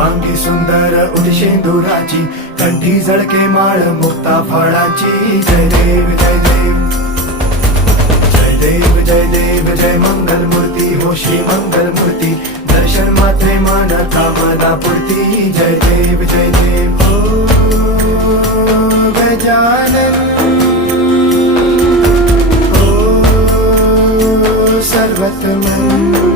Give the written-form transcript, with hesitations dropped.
शुभांगी सुंदर उदिशेंदुराची, कंठी झळके माळ मुक्ता फळाची. जय देव जय देव जय देव जय देव जय मंगल मूर्ती हो श्री मंगल मूर्ती. दर्शन मात्रे मन कामना पूर्ती. जय देव जय देव हो गजानन हो सर्वतमन.